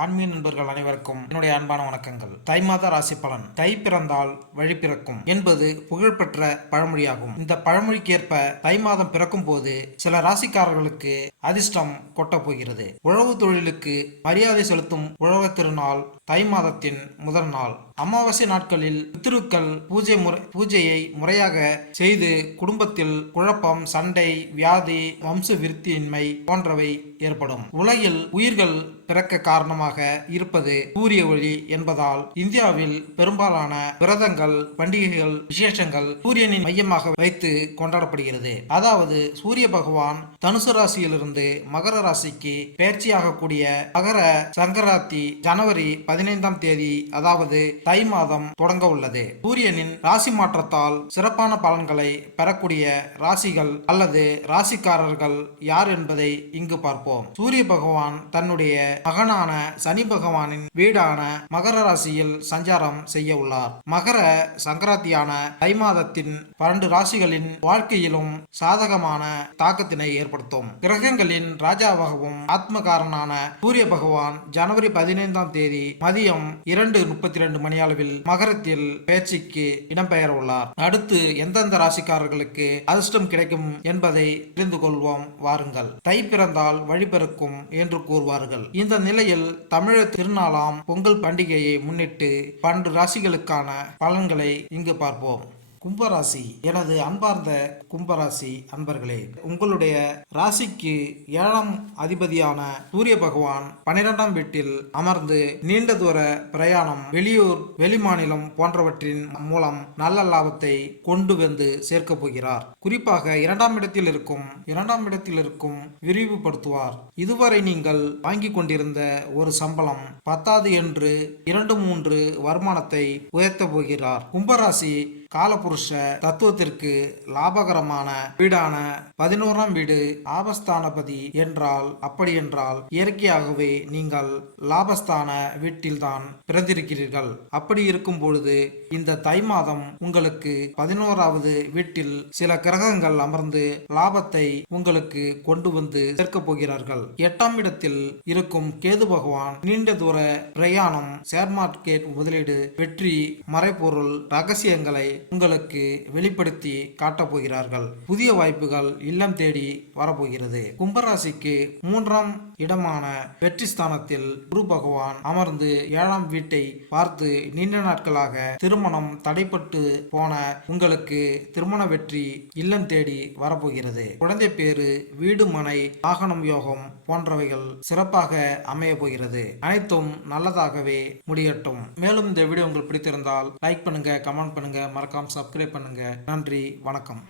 ஆன்மீக நண்பர்கள் அனைவருக்கும் என்னுடைய அன்பான வணக்கங்கள். தை மாத ராசி பலன். தை பிறந்தால் வழி பிறக்கும் என்பது புகழ்பெற்ற பழமொழியாகும். இந்த பழமொழிக்கேற்ப தை மாதம் பிறக்கும் போது சில ராசிக்காரர்களுக்கு அதிர்ஷ்டம் கொட்ட போகிறது. உழவு தொழிலுக்கு மரியாதை செலுத்தும் உழவர் திருநாள் தை மாதத்தின் முதல் நாள். அமாவாசை நாட்களில் பித்ருக்கள் பூஜையை முறையாக செய்து குடும்பத்தில் குழப்பம், சண்டை, வியாதி, வம்ச விருத்தியின்மை போன்றவை ஏற்படும். உலகில் உயிர்கள் பிறக்க காரணமாக இருப்பது சூரிய ஒளி என்பதால் இந்தியாவில் பெரும்பாலான விரதங்கள், பண்டிகைகள், விசேஷங்கள் சூரியனின் மையமாக வைத்து கொண்டாடப்படுகிறது. அதாவது சூரிய பகவான் தனுசு ராசியிலிருந்து மகர ராசிக்கு பெயர்ச்சியாகக்கூடிய மகர சங்கராந்தி ஜனவரி 15ஆம் தேதி, அதாவது தை மாதம் தொடங்க உள்ளது. சூரியனின் ராசி மாற்றத்தால் சிறப்பான பலன்களை பெறக்கூடிய ராசிகள் அல்லது ராசிக்காரர்கள் யார் என்பதை இங்கு பார்ப்போம். சூரிய பகவான் தன்னுடைய மகனான சனி பகவானின் வீடான மகர ராசியில் சஞ்சாரம் செய்ய உள்ளார். மகர சங்கராந்தியான தை மாதத்தின் 12 ராசிகளின் வாழ்க்கையிலும் சாதகமான தாக்கத்தினை ஏற்படுத்தும். கிரகங்களின் ராஜாவாகவும் ஆத்மகாரனான சூரிய பகவான் ஜனவரி 15ஆம் தேதி மதியம் 2:32 மணியளவில் மகரத்தில் பெயர்ச்சிக்கு இடம்பெயர உள்ளார். அடுத்து எந்தெந்த ராசிக்காரர்களுக்கு அதிர்ஷ்டம் கிடைக்கும் என்பதை தெரிந்து கொள்வோம் வாருங்கள். தை பிறந்தால் வழிபிறக்கும் என்று கூறுவார்கள். இந்த நிலையில் தமிழர் திருநாளாம் பொங்கல் பண்டிகையை முன்னிட்டு 12 ராசிகளுக்கான பலன்களை இங்கு பார்ப்போம். கும்பராசி. எனது அன்பார்ந்த கும்பராசி அன்பர்களே, உங்களுடைய ராசிக்கு 7ஆம் அதிபதியான சூரிய பகவான் 12ஆம் வீட்டில் அமர்ந்து நீண்ட தூர பிரயாணம், வெளியூர், வெளிமாநிலம் போன்றவற்றின் மூலம் நல்ல லாபத்தை கொண்டு வந்து சேர்க்க போகிறார். குறிப்பாக 2ஆம் இடத்தில் இருக்கும் விரிவுபடுத்துவார். இதுவரை நீங்கள் வாங்கி கொண்டிருந்த ஒரு சம்பளம் பத்தாது என்று 2-3 வருமானத்தை உயர்த்த போகிறார். கும்பராசி காலபுருஷ தத்துவத்திற்கு லாபகரமான வீடான 11ஆம் வீடு ஆபஸ்தானபதி என்றால், அப்படியென்றால் இயற்கையாகவே நீங்கள் லாபஸ்தான வீட்டில்தான் பிறந்திருக்கிறீர்கள். அப்படி இருக்கும் பொழுது இந்த தை மாதம் உங்களுக்கு 11ஆவது வீட்டில் சில கிரகங்கள் அமர்ந்து லாபத்தை உங்களுக்கு கொண்டு வந்து சேர்க்கப் போகிறார்கள். 8ஆம் இடத்தில் இருக்கும் கேது பகவான் நீண்ட தூர பிரயாணம், ஷேர் மார்க்கெட் முதலீடு, வெற்றி, மறைபொருள் ரகசியங்களை உங்களுக்கு வெளிப்படுத்தி காட்டப் போகிறார்கள். புதிய வாய்ப்புகள் இல்லம் தேடி வரப்போகிறது. கும்பராசிக்கு 3ஆம் இடமான வெற்றி ஸ்தானத்தில் குரு பகவான் அமர்ந்து 7ஆம் வீட்டை பார்த்து நீண்ட நாட்களாக திருமணம் தடைப்பட்டு போன உங்களுக்கு திருமண வெற்றி இல்லம் தேடி வரப்போகிறது. குழந்தை பேரு, வீடு, மனை, வாகனம் யோகம் போன்றவைகள் சிறப்பாக அமைய போகிறது. அனைத்தும் நல்லதாகவே முடியட்டும். மேலும் இந்த வீடியோ உங்களுக்கு பிடித்திருந்தால் லைக் பண்ணுங்க, கமெண்ட் பண்ணுங்க, மறக்காம சப்ஸ்கிரைப் பண்ணுங்க. நன்றி, வணக்கம்.